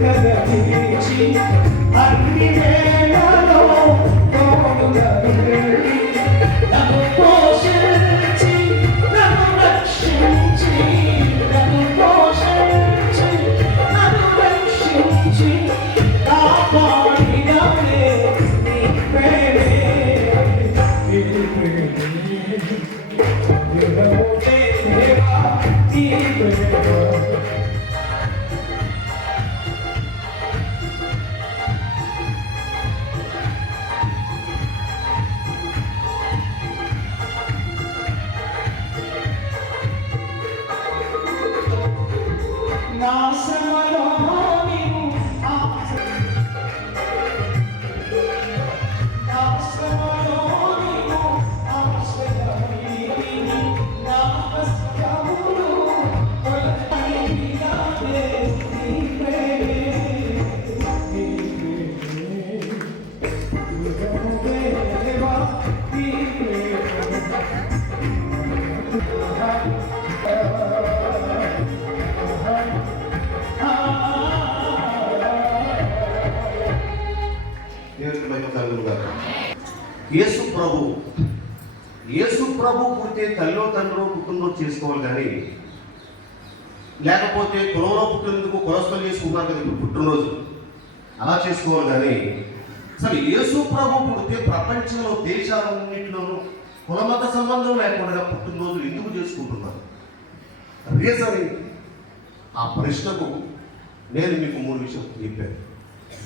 I'm యేసు ప్రభు. యేసు ప్రభు పుట్టే తల్లిలో తండ్రిలో పుట్టినరోజు చేసుకోవాలి కానీ లేకపోతే కులంలో పుట్టినందుకు కులస్థలు చేసుకుంటారు కదా ఇప్పుడు పుట్టినరోజు. అలా చేసుకోవాలి కానీ అసలు యేసు ప్రభు పుడితే ప్రపంచంలో దేశాలన్నింటిలోనూ కులమత సంబంధం లేకుండా పుట్టినరోజు ఎందుకు చేసుకుంటున్నారు? రీజన్ ఆ ప్రశ్నకు నేను మీకు మూడు విషయం చెప్పాను.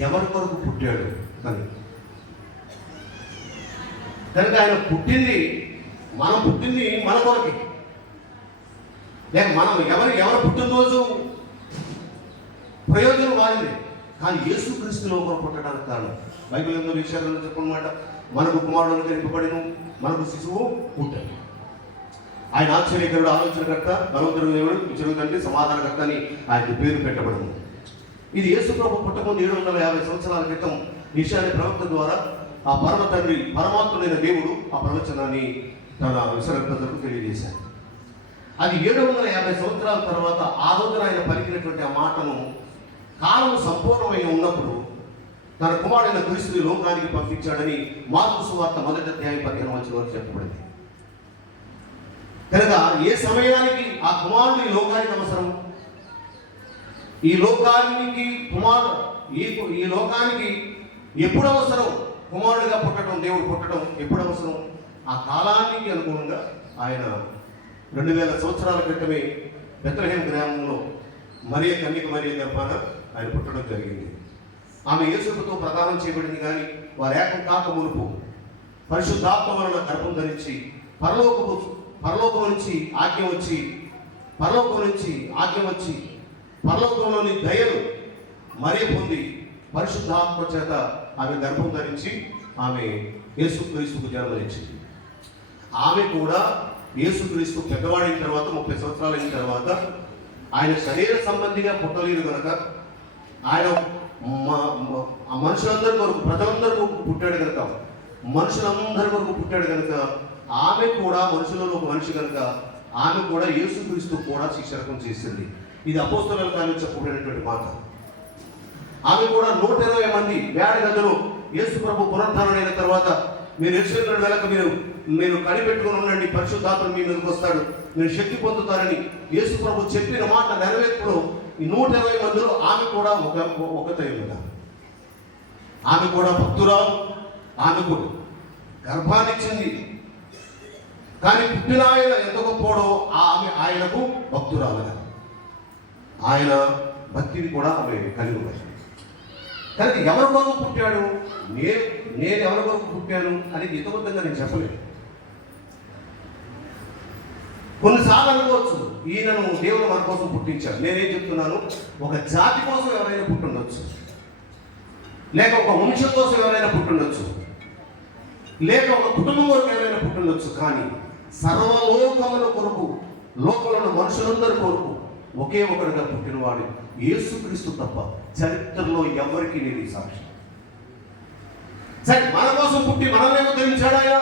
ఎవరి కొరకు పుట్టాడు అని. కనుక ఆయన పుట్టింది మనం పుట్టింది మన కొరకే. లేక మనం ఎవరు ఎవరు పుట్టినరోజు ప్రయోజనం వారింది కానీ యేసు క్రీస్తులో ఒకరు పుట్టడానికి కారణం. బైబిల్ ఎన్నో విషయాలను చెప్పనమాట? మనకు కుమారుడు కనిపబడిను మనకు శిశువు పుట్టాడు ఆయన ఆశ్చర్యకరుడు ఆలోచనకర్త బలవంతుడు దేవుడు విచరు తండ్రి సమాధానకర్త అని ఆయనకు పేరు పెట్టబడింది. ఇది యేసు ప్రభు పుట్టకుండా ఏడు వందల యాభై సంవత్సరాల క్రితం విషయాన్ని ప్రవక్త ద్వారా ఆ పరమ తండ్రి పరమాత్ముడైన దేవుడు ఆ ప్రవచనాన్ని తన విశ్వరక్తకు తెలియజేశాడు అది ఏడు వందల యాభై సంవత్సరాల తర్వాత ఆ రోజున ఆయన పలికినటువంటి ఆ మాటను కాలం సంపూర్ణమై ఉన్నప్పుడు తన కుమారుడైన క్రీస్తుని లోకానికి పంపించాడని మార్పు సువార్త మొదటి అధ్యాయం పదిహేను వచ్చిన వరకు చెప్పబడింది. కనుక ఏ సమయానికి ఆ కుమారుడు ఈ లోకానికి అవసరం? ఈ లోకానికి కుమారు ఈ ఈ లోకానికి ఎప్పుడు అవసరం? కుమారుడిగా పుట్టడం దేవుడు పుట్టడం ఎప్పుడు అవసరం ఆ కాలానికి అనుగుణంగా ఆయన రెండు వేల సంవత్సరాల క్రితమే బెత్లహేం గ్రామంలో మరియ కన్యక మరియ గర్భాన ఆయన పుట్టడం జరిగింది. ఆమె యేసుకుతో ప్రదానం చేయబడింది కానీ వారు ఏకం కాక మునుపు పరిశుద్ధాత్మ వలన గర్భం ధరించి పరలోకము పరలోకం నుంచి ఆజ్ఞ వచ్చి పరలోకం నుంచి ఆజ్ఞ వచ్చి పరలోకంలోని దయను మరీ పొంది పరిశుద్ధాత్మ చేత ఆమె గర్భం ధరించి ఆమె యేసుక్రీస్తుకు జన్మనిచ్చింది ఆమె కూడా యేసుక్రీస్తు పెద్దవాడైన తర్వాత ముప్పై సంవత్సరాలు అయిన తర్వాత ఆయన శరీర సంబంధిగా పుట్టలేదు కనుక ఆయన ఆ మనుషులందరి వరకు ప్రజలందరి పుట్టాడు కనుక మనుషులందరి వరకు పుట్టాడు కనుక ఆమె కూడా మనుషులలో ఒక మనిషి కనుక ఆమె కూడా యేసుక్రీస్తు కూడా శిక్షరకం చేసింది. ఇది అపోస్తల కాలం చెప్పబడినటువంటి మాట. ఆమె కూడా నూట ఇరవై మంది వేడ గదులు యేసు ప్రభు అయిన తర్వాత మీరు ఎరుసలేము వెళ్ళక మీరు మీరు కనిపెట్టుకుని ఉండండి పరిశుద్ధాత్మ మీ మీదకి వస్తాడు. మీరు శక్తి పొందుతారని యేసు ప్రభు చెప్పిన మాట నెరవేర్పులో ఈ నూట ఇరవై మందిలో ఆమె కూడా ఒక ఒకటై ఉన్నారు ఆమె కూడా భక్తురాలు ఆమెకు గర్భాన్నిచ్చింది. కానీ పుట్టిన ఆయన ఎంత గొప్పోడో ఆమె ఆయనకు భక్తురాలుగా. ఆయన భక్తిని కూడా ఆమె కలిగి ఉన్నారు కనుక ఎవరి కొరకు పుట్టాడు? నేను నేను ఎవరి కొరకు పుట్టాను అనేది హితబద్ధంగా నేను చెప్పలేదు. కొన్నిసార్లు అనుకోవచ్చు ఈయనను దేవుడు మన కోసం పుట్టించాడు. నేనేం చెప్తున్నాను? ఒక జాతి కోసం ఎవరైనా పుట్టుండొచ్చు. లేక ఒక వంశం కోసం ఎవరైనా పుట్టుండొచ్చు. లేక ఒక కుటుంబం కొరకు ఎవరైనా పుట్టుండొచ్చు. కానీ సర్వలోకముల కొరకు లోకములను మనుషులందరి కొరకు ఒకే ఒకరుగా పుట్టినవాడు యేసుక్రీస్తు తప్ప చరిత్రలో ఎవరికి నేను సాక్షి సరే మన కోసం పుట్టి మనల్ని ఉద్ధరించాడు ఆయన?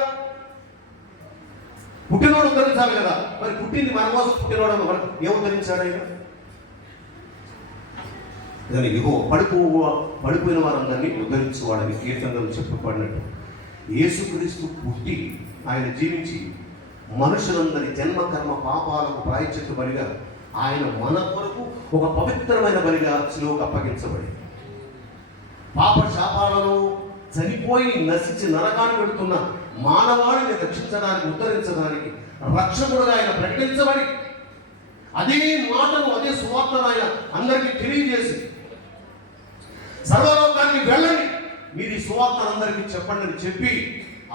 పుట్టినోడు ఉద్ధరించాలి కదా. మరి పుట్టింది మన కోసం పుట్టినోడు మన ఏం ఉద్ధరించాడు ఆయన? కానీ ఇగో పడిపో పడిపోయిన వారందరినీ ఉద్ధరించేవాడని కీర్తనలు చెప్పబడినట్టు యేసుక్రీస్తు పుట్టి ఆయన జీవించి మనుషులందరి జన్మ కర్మ పాపాలకు ప్రాయచిత్త బలిగా ఆయన మన కొరకు ఒక పవిత్రమైన బలిగా శిలువకు అప్పగించబడి పాప శాపాలను చనిపోయి నశించి నరకాన్ని పెడుతున్న మానవాళిని రక్షించడానికి ఉద్ధరించడానికి రక్షకుడుగా ఆయన ప్రకటించబడి అదే మాటను అదే సువార్తను ఆయన అందరికీ తెలియజేసి సర్వలోకానికి వెళ్ళండి. మీరు ఈ సువార్తను అందరికీ చెప్పండి అని చెప్పి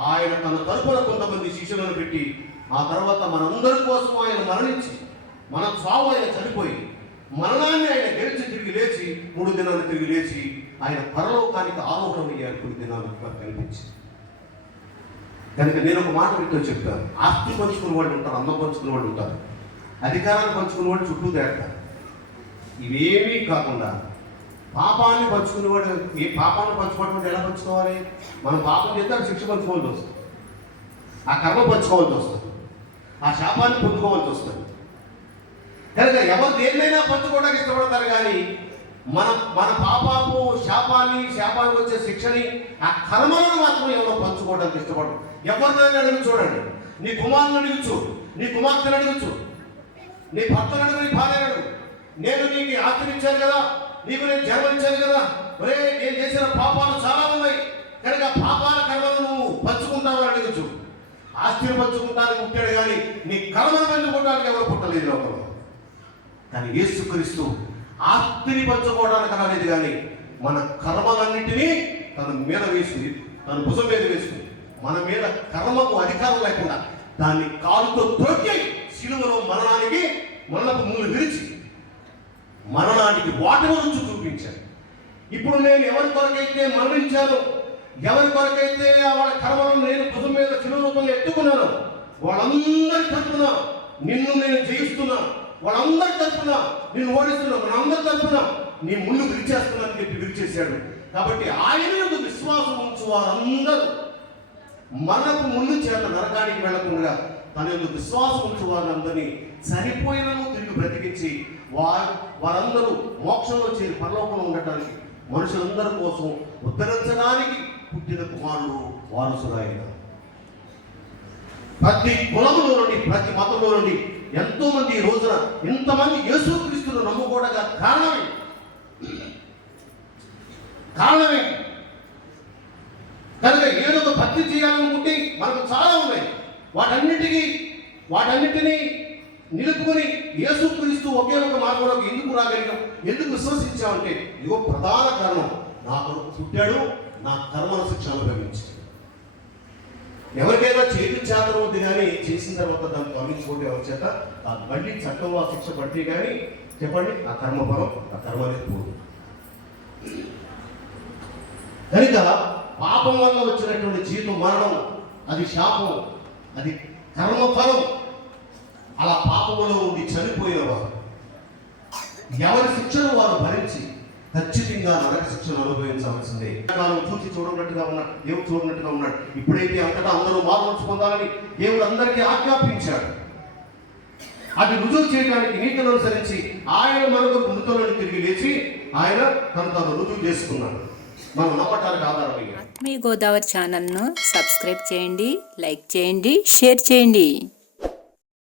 ఆయన తన తరపున కొంతమంది శిష్యులను పెట్టి ఆ తర్వాత మనందరి కోసం ఆయన మరణించి మన చావు ఆయన చనిపోయి మరణాన్ని ఆయన గెలిచి తిరిగి లేచి మూడు దినాలు తిరిగి లేచి ఆయన పరలోకానికి ఆరోహణం అయ్యారు కొన్ని దినాలు కనిపించింది. కనుక నేను ఒక మాట మీతో చెప్తాను. ఆస్తి పంచుకునే వాళ్ళు ఉంటారు అందం పంచుకునే వాళ్ళు ఉంటారు. అధికారాన్ని పంచుకునే వాళ్ళు చుట్టూ తేడతారు ఇవేమీ కాకుండా పాపాన్ని పంచుకునేవాడు ఏ పాపాన్ని పంచుకోవడం ఎలా పంచుకోవాలి? మనం పాపం చేస్తే శిక్ష పంచుకోవాల్సి వస్తుంది. ఆ కర్మ పంచుకోవాల్సి వస్తుంది. ఆ శాపాన్ని పొందుకోవాల్సి వస్తుంది. కనుక ఎవరు దేన్నైనా పంచుకోవడానికి ఇష్టపడతారు కానీ మన మన పాపాపు శాపాన్ని శాపానికి వచ్చే శిక్షని ఆ కర్మలను మాత్రం ఎవరో పంచుకోవడానికి ఇష్టపడరు. ఎవరినైనా అడుగు చూడండి. నీ కుమారుని అడుగుచు నీ కుమార్తెను అడుగుచు నీ భర్తను అడుగు నీ భార్యను అడుగు. నేను నీకు ఆచరించాను కదా. నీకు నేను జన్మనిచ్చాను కదా. ఒరే నేను చేసిన పాపాలు చాలా ఉన్నాయి. కనుక పాపాల కర్మలను నువ్వు పంచుకుంటావని అడుగుచు ఆస్తిని పంచుకుంటానికి పుట్టాడు కానీ నీ కర్మను పంచుకుంటానికి ఎవరు పుట్టలేదు లోకంలో. కానీ యేసుక్రీస్తు ఆస్తిని పంచుకోవడానికి రాలేదు కానీ మన కర్మలన్నింటినీ తన మీద వేసింది తన భుజం మీద వేసింది మన మీద కర్మకు అధికారం లేకుండా దాన్ని కాలుతో తొక్కి సిలువలో మరణానికి మరణపు ముళ్ళు విరిచి మరణానికి వాటి నుంచి చూపించాను ఇప్పుడు నేను ఎవరి కొరకైతే మరణించాను ఎవరి కొరకైతే ఆ వాళ్ళ కర్మలను నేను భుజం మీద చిరు రూపంలో ఎత్తుకున్నాను వాళ్ళందరి తరపున నిన్ను నేను జయిస్తున్నాను. వాళ్ళందరి తరఫున నేను ఓడిస్తున్నా మనందరి తరఫున నీ ముళ్ళు విరిచేస్తున్నానని చెప్పి విరిచేశాడు. కాబట్టి ఆయన యందు విశ్వాసం ఉంచు వారందరూ. మనకు ముందు చేత నరకానికి వెళ్ళకుండా తన యొక్క విశ్వాసం ఉంచు వారందరినీ చనిపోయినను తిరిగి బ్రతికించి వారు వారందరూ మోక్షంలో చేరి పరలోకంలో ఉండటానికి మనుషులందరి కోసం ఉద్ధరించడానికి పుట్టిన కుమారుడు వారసురాయన. ప్రతి కులములో నుండి ప్రతి మతంలో నుండి ఎంతో మంది ఈ రోజున ఇంతమంది యేసుక్రీస్తును నమ్ముకోవడానికి కారణమే. కారణమే. కనుక ఏదో ఒక భక్తి చేయాలనుకుంటే మనకు చాలా ఉన్నాయి. వాటన్నిటికీ వాటన్నిటినీ నిలుపుకొని యేసుక్రీస్తు ఒకే ఒక మార్గంలోకి ఎందుకు రాగలిగాం? ఎందుకు విశ్వసించామంటే ఇదిగో ప్రధాన కారణం. నా కొడుకు పుట్టాడు నా కర్మను శిక్ష అనుభవించాడు. ఎవరికైనా చేతి చేతనం ఉంది కానీ చేసిన తర్వాత దాన్ని గమనించుకుంటే ఎవరి చేత? ఆ మళ్ళీ చట్టంలో ఆ శిక్ష పడితే కానీ చెప్పండి ఆ కర్మఫలం ఆ కర్మ అనేది పోదు. కనుక పాపం వల్ల వచ్చినటువంటి జీవితం మరణం అది శాపం అది కర్మఫలం అలా పాపంలో ఉండి చనిపోయిన వారు ఎవరి శిక్షను వారు భరించి ఖచ్చితంగా నరక శిక్షను అనుభవించవలసిందే కాలం చూసి చూడనట్టుగా ఉన్నాడు దేవుడు చూడనట్టుగా ఉన్నాడు. ఇప్పుడైతే అంతటా అందరూ మార్పు పొందాలని దేవుడు అందరికీ ఆజ్ఞాపించాడు. అది రుజువు చేయడానికి నీతిని అనుసరించి ఆయన మనకు మృతులను తిరిగి లేచి ఆయన తను తాను రుజువు చేసుకున్నాడు. మనం నమ్మటానికి ఆధారమయ్యాడు మీ గోదావరి ఛానల్ను సబ్స్క్రైబ్ చేయండి లైక్ చేయండి షేర్ చేయండి.